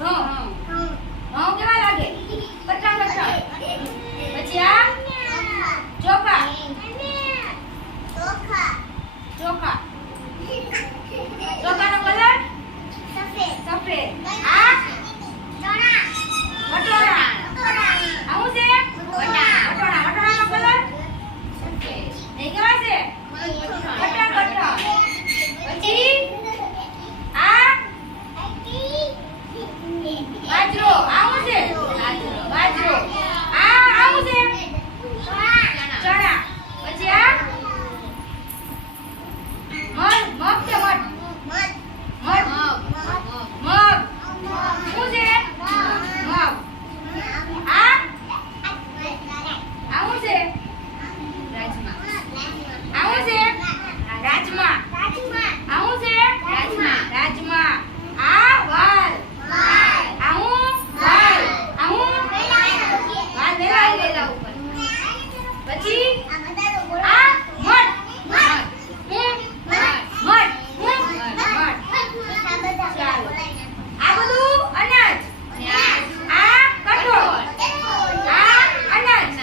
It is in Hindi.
हाँ। हाँ हाँ केवा लागे पटरा पटरा बचिया चोखा। चोखा। चोखा चोखा નો કલર સફેદ સફેદ આ 小七